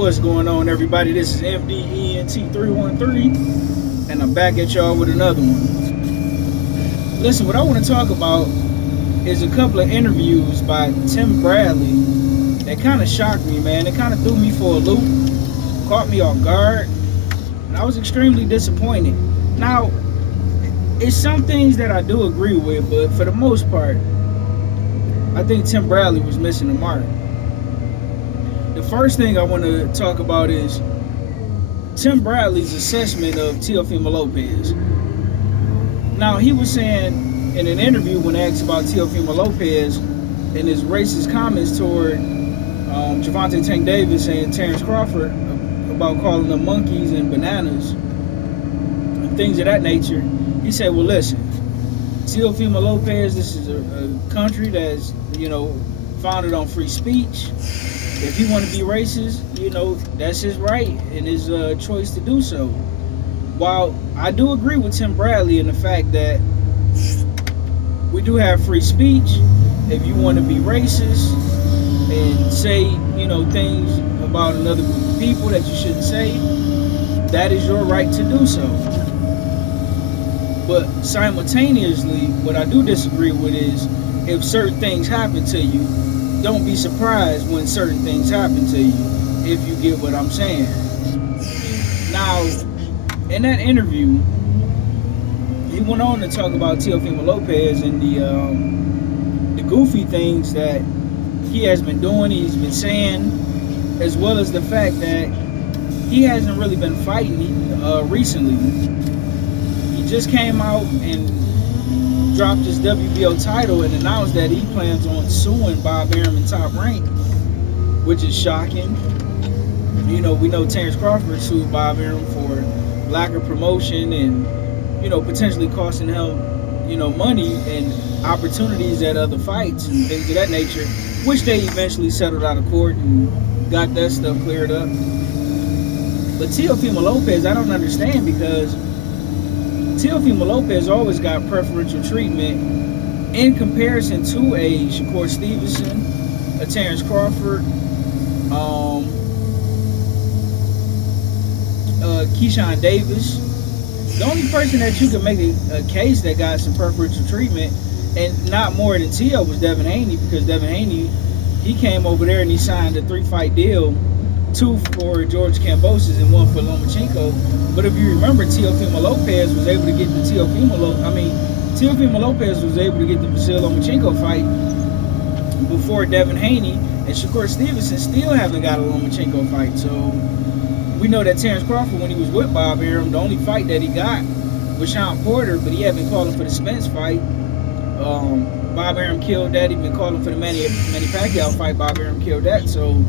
What's going on, everybody? This is MDENT313, and I'm back at y'all with another one. Listen, what I want to talk about is a couple of interviews by Tim Bradley that kind of shocked me, man. It kind of threw me for a loop, caught me off guard, and I was extremely disappointed. Now, it's some things that I do agree with, but for the most part, I think Tim Bradley was missing the mark. The first thing I want to talk about is Tim Bradley's assessment of Teofimo Lopez. Now, he was saying in an interview when asked about Teofimo Lopez and his racist comments toward Javante Tank Davis and Terrence Crawford about calling them monkeys and bananas and things of that nature, he said, well, listen, Teofimo Lopez, this is a country that's, founded on free speech. If he want to be racist, that's his right and his choice to do so. While I do agree with Tim Bradley in the fact that we do have free speech, if you want to be racist and say, things about another group of people that you shouldn't say, that is your right to do so. But simultaneously, what I do disagree with is if certain things happen to you, don't be surprised when certain things happen to you, if you get what I'm saying. Now, in that interview, he went on to talk about Teofimo Lopez and the goofy things that he has been doing, he's been saying, as well as the fact that he hasn't really been fighting recently. He just came out and dropped his WBO title and announced that he plans on suing Bob Arum in Top Rank, which is shocking. We know Terrence Crawford sued Bob Arum for lack of promotion and, potentially costing him, money and opportunities at other fights and things of that nature, which they eventually settled out of court and got that stuff cleared up. But Teofimo Lopez, I don't understand, because Teofimo Lopez always got preferential treatment in comparison to a Shakur Stevenson, a Terrence Crawford, Keyshawn Davis. The only person that you could make a case that got some preferential treatment, and not more than Teo, was Devin Haney, because Devin Haney, he came over there and he signed a 3-fight deal, 2 for George Kambosos and 1 for Lomachenko. But if you remember, Teofimo Lopez was able to get the Teofimo Lopez was able to get the Vasyl Lomachenko fight before Devin Haney, and Shakur Stevenson still haven't got a Lomachenko fight. So we know that Terrence Crawford, when he was with Bob Arum, the only fight that he got was Sean Porter, but he had been calling for the Spence fight. Bob Arum killed that. He been calling for the Manny Pacquiao fight. Bob Arum killed that. So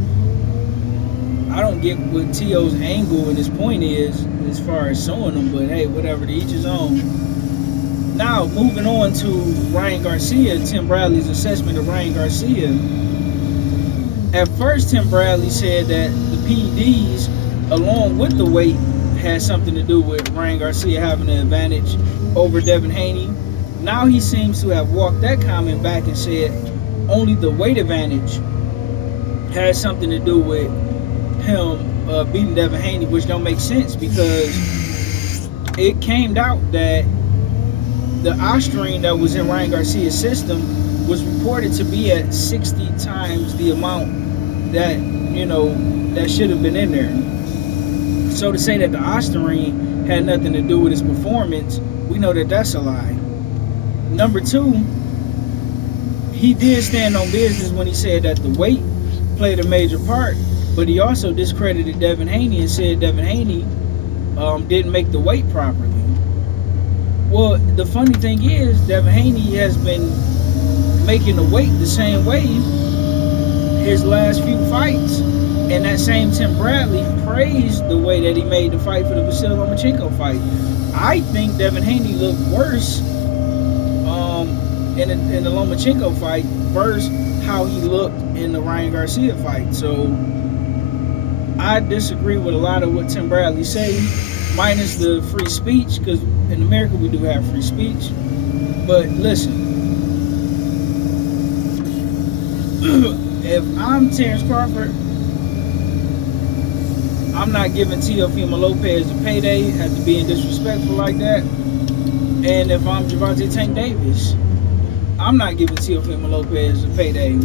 I don't get what T.O.'s angle and his point is as far as suing him, but hey, whatever, to each his own. Now, moving on to Ryan Garcia, Tim Bradley's assessment of Ryan Garcia. At first, Tim Bradley said that the PEDs, along with the weight, had something to do with Ryan Garcia having an advantage over Devin Haney. Now he seems to have walked that comment back and said only the weight advantage has something to do with him beating Devin Haney, which don't make sense, because it came out that the ostarine that was in Ryan Garcia's system was reported to be at 60 times the amount that that should have been in there. So to say that the ostarine had nothing to do with his performance, we know that that's a lie. Number two, he did stand on business when he said that the weight played a major part, but he also discredited Devin Haney and said Devin Haney didn't make the weight properly. Well, the funny thing is, Devin Haney has been making the weight the same way his last few fights. And that same Tim Bradley praised the way that he made the fight for the Vasyl Lomachenko fight. I think Devin Haney looked worse in the Lomachenko fight versus how he looked in the Ryan Garcia fight. So I disagree with a lot of what Tim Bradley say, minus the free speech, because in America we do have free speech. But listen, if I'm Terrence Crawford I'm not giving Teofimo Lopez a payday after being disrespectful like that. And if I'm Gervonta Tank Davis, I'm not giving Teofimo Lopez a payday.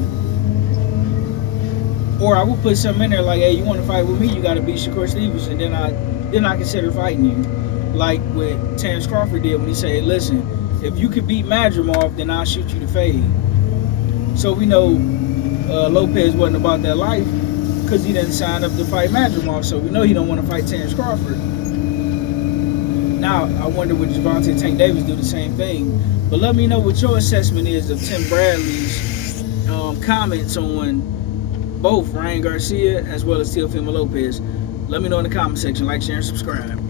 Or I would put something in there like, hey, you want to fight with me, you got to beat Shakur Stevens, and then I consider fighting you. Like what Terrence Crawford did when he said, listen, if you could beat Madrimov, then I'll shoot you to fade. So we know Lopez wasn't about that life because he didn't sign up to fight Madrimov. So we know he don't want to fight Terrence Crawford. Now, I wonder would Gervonta Tank Davis do the same thing. But let me know what your assessment is of Tim Bradley's comments on both Ryan Garcia as well as Teofimo Lopez. Let me know in the comment section. Like, share, and subscribe.